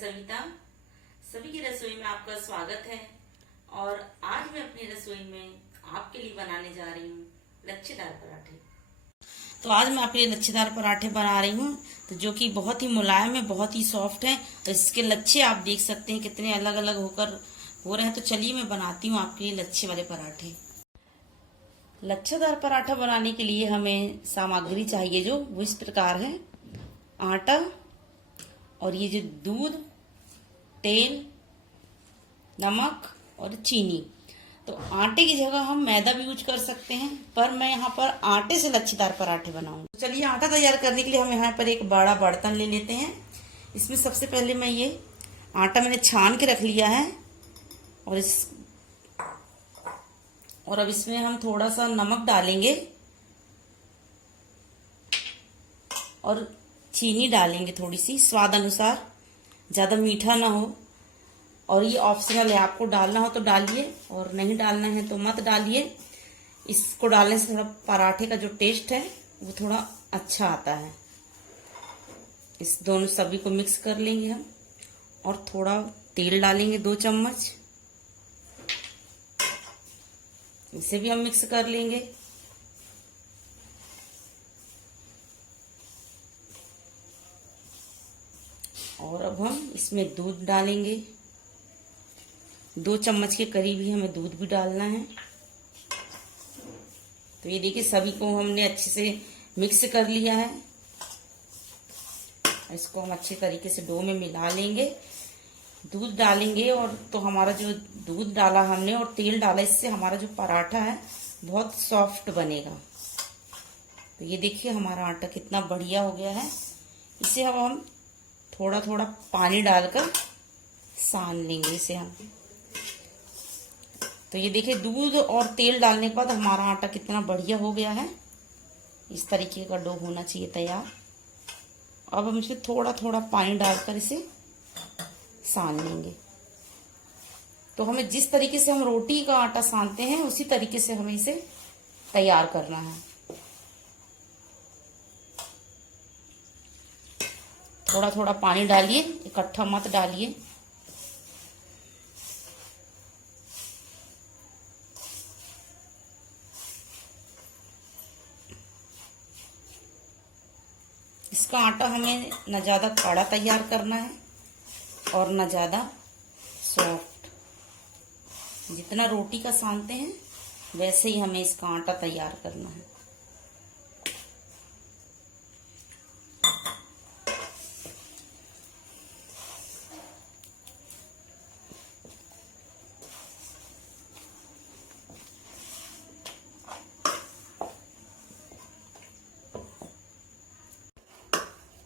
सविता। सभी की रसोई में आपका स्वागत है। और आज मैं अपनी रसोई में आपके लिए बनाने जा रही हूँ लच्छेदार पराठे। तो आज मैं आपके लिए लच्छेदार पराठे बना रही हूँ, तो जो कि बहुत ही मुलायम है, बहुत ही सॉफ्ट है। तो इसके लच्छे आप देख सकते हैं कितने अलग अलग होकर हो रहे हैं। तो चलिए मैं बनाती हूँ आपके लिए लच्छे वाले पराठे। लच्छेदार पराठा बनाने के लिए हमें सामग्री चाहिए जो वो इस प्रकार है। आटा और ये जो दूध, तेल, नमक और चीनी। तो आटे की जगह हम मैदा भी यूज कर सकते हैं, पर मैं यहाँ पर आटे से लच्छेदार पराठे बनाऊंगी। तो चलिए आटा तैयार करने के लिए हम यहाँ पर एक बड़ा बर्तन ले लेते हैं। इसमें सबसे पहले मैं ये आटा मैंने छान के रख लिया है और अब इसमें हम थोड़ा सा नमक डालेंगे और चीनी डालेंगे थोड़ी सी स्वाद अनुसार, ज्यादा मीठा ना हो। और ये ऑप्शनल है, आपको डालना हो तो डालिए और नहीं डालना है तो मत डालिए। इसको डालने से थोड़ा पराठे का जो टेस्ट है वो थोड़ा अच्छा आता है। इस दोनों सभी को मिक्स कर लेंगे हम और थोड़ा तेल डालेंगे 2 चम्मच। इसे भी हम मिक्स कर लेंगे। और अब हम इसमें दूध डालेंगे। 2 चम्मच के करीब ही हमें दूध भी डालना है। तो ये देखिए सभी को हमने अच्छे से मिक्स कर लिया है। इसको हम अच्छे तरीके से डो में मिला लेंगे। दूध डालेंगे और तो हमारा जो दूध डाला हमने और तेल डाला, इससे हमारा जो पराठा है बहुत सॉफ्ट बनेगा। तो ये देखिए हमारा आटा कितना बढ़िया हो गया है। इसे अब हम थोड़ा थोड़ा पानी डालकर सान लेंगे इसे हम। तो ये देखिए दूध और तेल डालने के बाद हमारा आटा कितना बढ़िया हो गया है। इस तरीके का डो होना चाहिए तैयार। अब हम इसमें थोड़ा थोड़ा पानी डालकर इसे सान लेंगे। तो हमें जिस तरीके से हम रोटी का आटा सानते हैं उसी तरीके से हमें इसे तैयार करना है। थोड़ा थोड़ा पानी डालिए, इकट्ठा मत डालिए। इसका आटा हमें न ज्यादा गाढ़ा तैयार करना है और न ज्यादा सॉफ्ट। जितना रोटी का सानते हैं वैसे ही हमें इसका आटा तैयार करना है।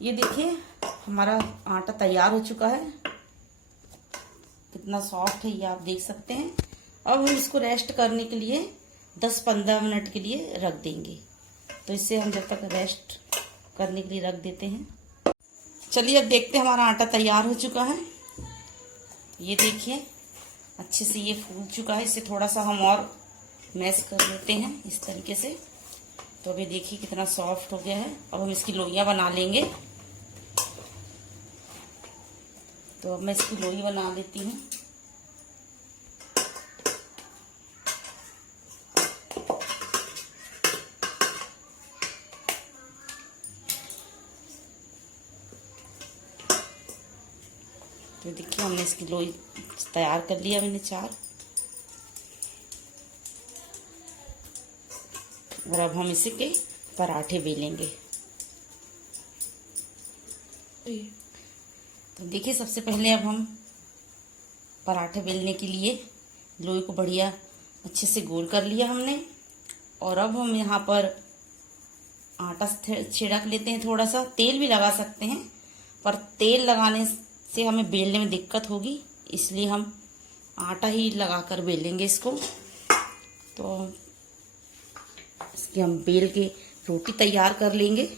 ये देखिए हमारा आटा तैयार हो चुका है। कितना सॉफ्ट है ये आप देख सकते हैं। अब हम इसको रेस्ट करने के लिए 10-15 मिनट के लिए रख देंगे। तो इससे हम जब तक रेस्ट करने के लिए रख देते हैं। चलिए अब देखते हैं हमारा आटा तैयार हो चुका है। ये देखिए अच्छे से ये फूल चुका है। इसे थोड़ा सा हम और मैश कर लेते हैं इस तरीके से। तो अभी देखिए कितना सॉफ्ट हो गया है। अब हम इसकी लोइयां बना लेंगे। तो अब मैं इसकी लोई बना लेती हूँ। तो देखिए हमने इसकी लोई तैयार कर लिया मैंने 4। और अब हम इसे के पराठे बेलेंगे। तो देखिए सबसे पहले अब हम पराठे बेलने के लिए लोई को बढ़िया अच्छे से गोल कर लिया हमने। और अब हम यहाँ पर आटा छिड़क लेते हैं। थोड़ा सा तेल भी लगा सकते हैं, पर तेल लगाने से हमें बेलने में दिक्कत होगी, इसलिए हम आटा ही लगाकर बेलेंगे इसको। तो इसकी हम बेल के रोटी तैयार कर लेंगे।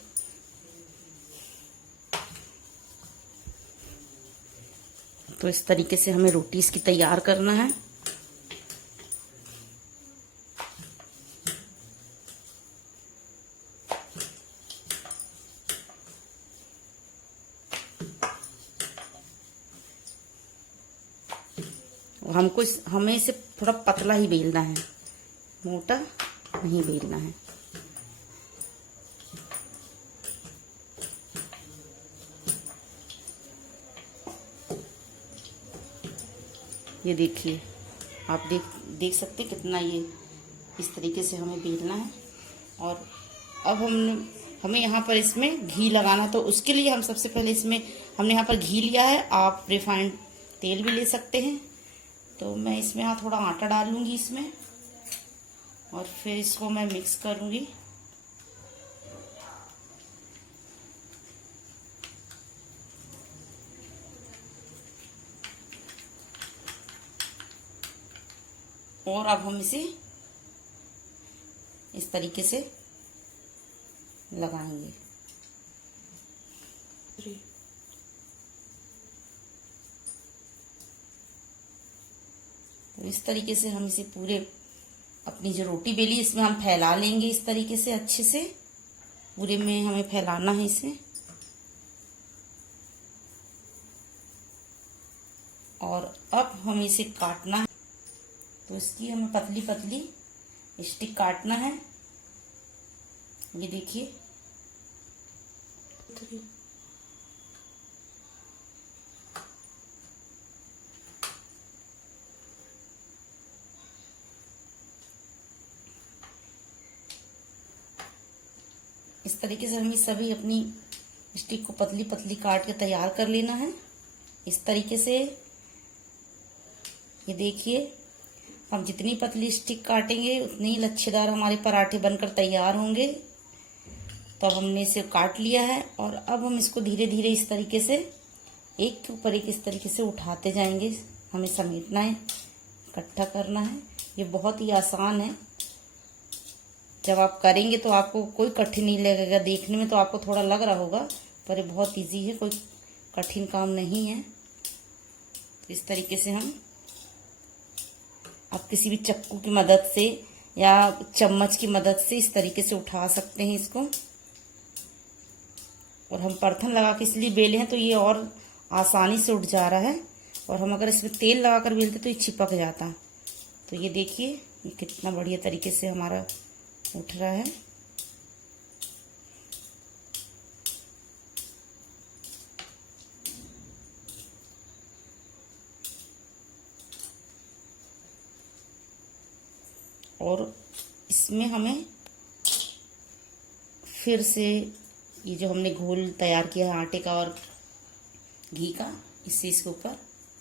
तो इस तरीके से हमें रोटी इसकी तैयार करना है। हमें इसे थोड़ा पतला ही बेलना है, मोटा नहीं बेलना है। ये देखिए, आप देख सकते कितना ये इस तरीके से हमें बेलना है। और अब हमें यहाँ पर इसमें घी लगाना, तो उसके लिए हम सबसे पहले इसमें हमने यहाँ पर घी लिया है, आप रिफाइंड तेल भी ले सकते हैं। तो मैं इसमें यहाँ थोड़ा आटा डालूंगी इसमें, और फिर इसको मैं मिक्स करूंगी। और अब हम इसे इस तरीके से लगाएंगे। तो इस तरीके से हम इसे पूरे अपनी जो रोटी बेली इसमें हम फैला लेंगे, इस तरीके से अच्छे से पूरे में हमें फैलाना है इसे। और अब हम इसे काटना है, तो इसकी हमें पतली पतली स्टिक काटना है। ये देखिए, इस तरीके से हमें सभी अपनी स्टिक को पतली पतली काट के तैयार कर लेना है। इस तरीके से ये देखिए, हम जितनी पतली स्टिक काटेंगे उतनी ही लच्छेदार हमारे पराठे बनकर तैयार होंगे। तो अब हमने इसे काट लिया है, और अब हम इसको धीरे धीरे इस तरीके से एक के ऊपर एक इस तरीके से उठाते जाएंगे। हमें समेटना है, इकट्ठा करना है। ये बहुत ही आसान है, जब आप करेंगे तो आपको कोई कठिन नहीं लगेगा। देखने में तो आपको थोड़ा लग रहा होगा, पर ये बहुत इजी है, कोई कठिन काम नहीं है। इस तरीके से आप किसी भी चक्कू की मदद से या चम्मच की मदद से इस तरीके से उठा सकते हैं इसको। और हम परथन लगा के इसलिए बेले हैं तो ये और आसानी से उठ जा रहा है, और हम अगर इसमें तेल लगाकर बेलते तो ये चिपक जाता। तो ये देखिए, ये कितना बढ़िया तरीके से हमारा उठ रहा है। और इसमें हमें फिर से ये जो हमने घोल तैयार किया है आटे का और घी का, इससे इसके ऊपर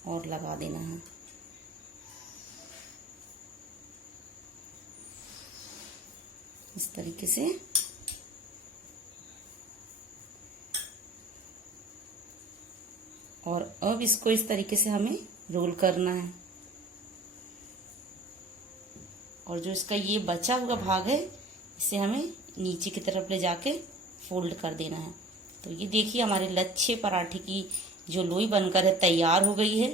और लगा देना है। इस तरीके से और अब इसको इस तरीके से हमें रोल करना है। और जो इसका ये बचा हुआ भाग है, इसे हमें नीचे की तरफ ले जाके फोल्ड कर देना है। तो ये देखिए, हमारे लच्छे पराठे की जो लोई बनकर है तैयार हो गई है।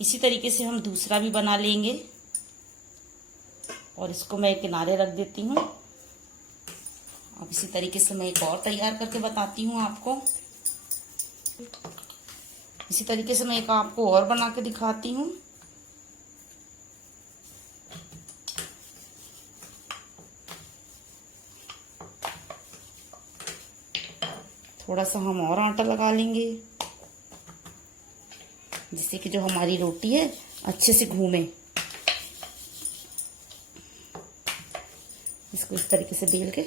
इसी तरीके से हम दूसरा भी बना लेंगे, और इसको मैं किनारे रख देती हूँ। अब इसी तरीके से मैं एक और तैयार करके बताती हूँ आपको। इसी तरीके से मैं एक आपको और बना के दिखाती हूँ। थोड़ा सा हम और आटा लगा लेंगे, जिससे कि जो हमारी रोटी है अच्छे से घूमे। इसको इस तरीके से बेल के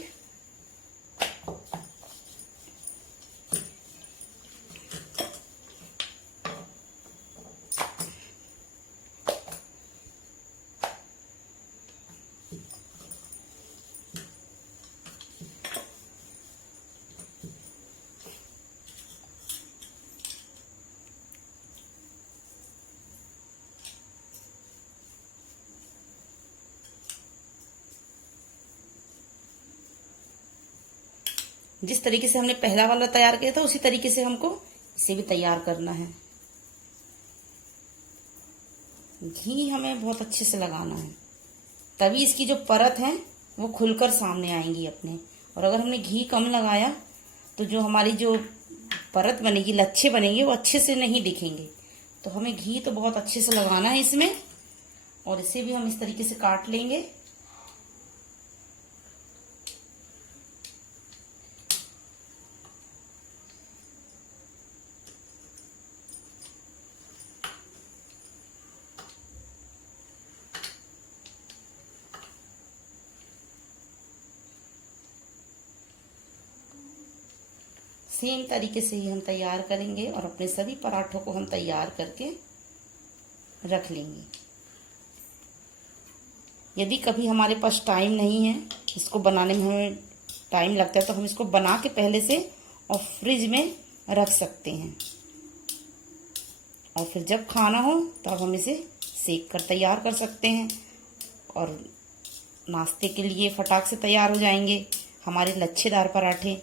जिस तरीके से हमने पहला वाला तैयार किया था उसी तरीके से हमको इसे भी तैयार करना है। घी हमें बहुत अच्छे से लगाना है, तभी इसकी जो परत है वो खुलकर सामने आएंगी अपने। और अगर हमने घी कम लगाया तो जो हमारी जो परत बनेगी, लच्छे बनेंगे, वो अच्छे से नहीं दिखेंगे। तो हमें घी तो बहुत अच्छे से लगाना है इसमें, और इसे भी हम इस तरीके से काट लेंगे। सेम तरीके से ही हम तैयार करेंगे और अपने सभी पराठों को हम तैयार करके रख लेंगे। यदि कभी हमारे पास टाइम नहीं है, इसको बनाने में हमें टाइम लगता है, तो हम इसको बना के पहले से और फ्रिज में रख सकते हैं, और फिर जब खाना हो तब हम इसे सेक कर तैयार कर सकते हैं, और नाश्ते के लिए फटाक से तैयार हो जाएंगे हमारे लच्छेदार पराठे।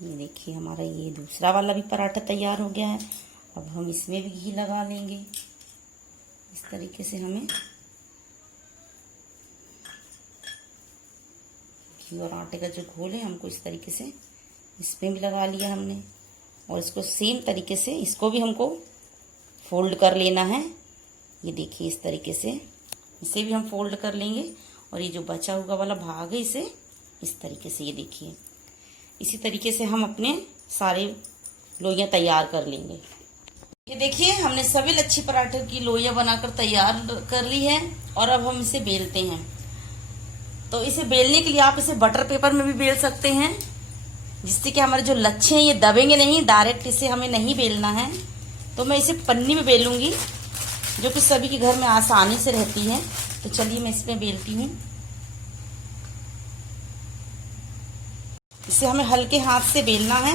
ये देखिए हमारा ये दूसरा वाला भी पराठा तैयार हो गया है। अब हम इसमें भी घी लगा लेंगे। इस तरीके से हमें घी और आटे का जो घोल है हमको इस तरीके से इसमें भी लगा लिया हमने, और इसको सेम तरीके से इसको भी हमको फोल्ड कर लेना है। ये देखिए इस तरीके से इसे भी हम फोल्ड कर लेंगे, और ये जो बचा हुआ वाला भाग है इसे इस तरीके से, ये देखिए इसी तरीके से हम अपने सारे लोइयां तैयार कर लेंगे। ये देखिए हमने सभी लच्छी पराठे की लोइयां बनाकर तैयार कर ली है, और अब हम इसे बेलते हैं। तो इसे बेलने के लिए आप इसे बटर पेपर में भी बेल सकते हैं, जिससे कि हमारे जो लच्छे हैं ये दबेंगे नहीं। डायरेक्ट इसे हमें नहीं बेलना है, तो मैं इसे पन्नी में बेलूंगी, जो कि सभी के घर में आसानी से रहती है। तो चलिए मैं इसमें बेलती हूँ। इसे हमें हल्के हाथ से बेलना है,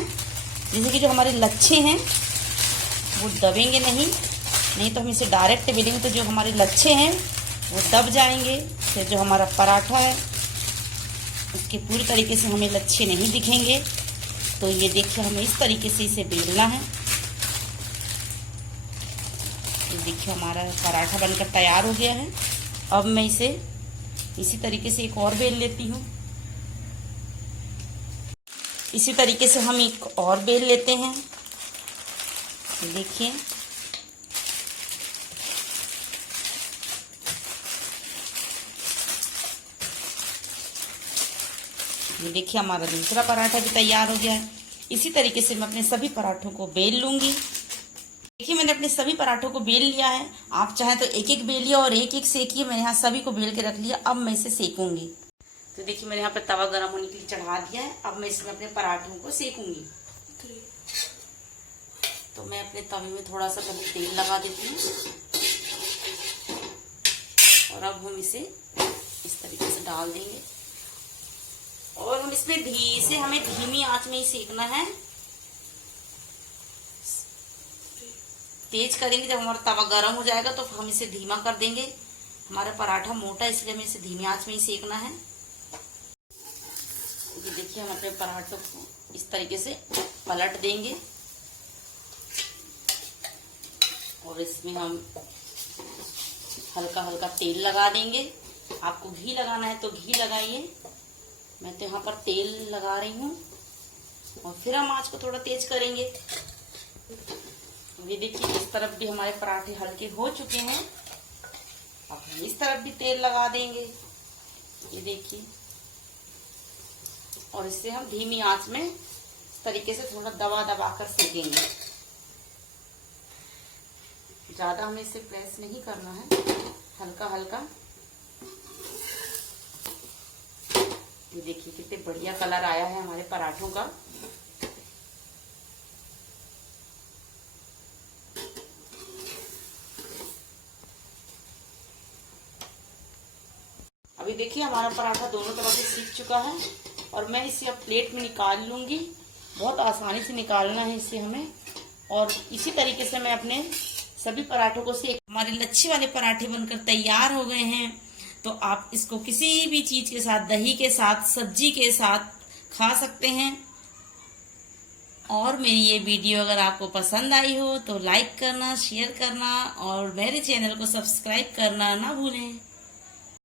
जैसे कि जो हमारे लच्छे हैं वो दबेंगे नहीं तो हम इसे डायरेक्ट बेलेंगे तो जो हमारे लच्छे हैं वो दब जाएंगे। फिर जो हमारा पराठा है उसके पूरी तरीके से हमें लच्छे नहीं दिखेंगे। तो ये देखिए हमें इस तरीके से इसे बेलना है। ये देखिए हमारा पराठा बनकर तैयार हो गया है। अब मैं इसे इसी तरीके से एक और बेल लेती हूँ। इसी तरीके से हम एक और बेल लेते हैं। देखिए ये देखिए हमारा दूसरा पराठा भी तैयार हो गया है। इसी तरीके से मैं अपने सभी पराठों को बेल लूंगी। देखिए मैंने अपने सभी पराठों को बेल लिया है। आप चाहें तो एक एक बेलिए और एक एक सेकिए। मैंने यहाँ सभी को बेल के रख लिया। अब मैं इसे सेकूंगी। तो देखिए मैंने यहाँ पे तवा गर्म होने के लिए चढ़ा दिया है। अब मैं इसमें अपने पराठों को सेकूंगी। तो मैं अपने तवे में थोड़ा सा पहले तेल लगा देती हूँ, और अब हम इसे इस तरीके से डाल देंगे, और हम इसमें हमें धीमी आंच में ही सेकना है। तेज करेंगे जब हमारा तवा गर्म हो जाएगा तो हम इसे धीमा कर देंगे। हमारा पराठा मोटा है इसलिए हमें इसे धीमी आंच में ही सेकना है। ये देखिए हम अपने पराठों को इस तरीके से पलट देंगे, और इसमें हम हल्का हल्का तेल लगा देंगे। आपको घी लगाना है तो घी लगाइए। मैं तो यहाँ पर तेल लगा रही हूँ, और फिर हम आंच को थोड़ा तेज करेंगे। ये देखिए इस तरफ भी हमारे पराठे हल्के हो चुके हैं। अब हम इस तरफ भी तेल लगा देंगे। ये देखिए, और इससे हम धीमी आंच में इस तरीके से थोड़ा दबा दबा कर सेकेंगे। ज्यादा हमें इसे प्रेस नहीं करना है, हल्का हल्का। ये देखिए कितने बढ़िया कलर आया है हमारे पराठों का। अभी देखिए हमारा पराठा दोनों तरफ से सीख चुका है, और मैं इसे अब प्लेट में निकाल लूंगी। बहुत आसानी से निकालना है इसे हमें, और इसी तरीके से मैं अपने सभी पराठों को सेक। हमारे लच्छे वाले पराठे बनकर तैयार हो गए हैं। तो आप इसको किसी भी चीज के साथ, दही के साथ, सब्जी के साथ खा सकते हैं। और मेरी ये वीडियो अगर आपको पसंद आई हो तो लाइक करना, शेयर करना, और मेरे चैनल को सब्सक्राइब करना ना भूलें।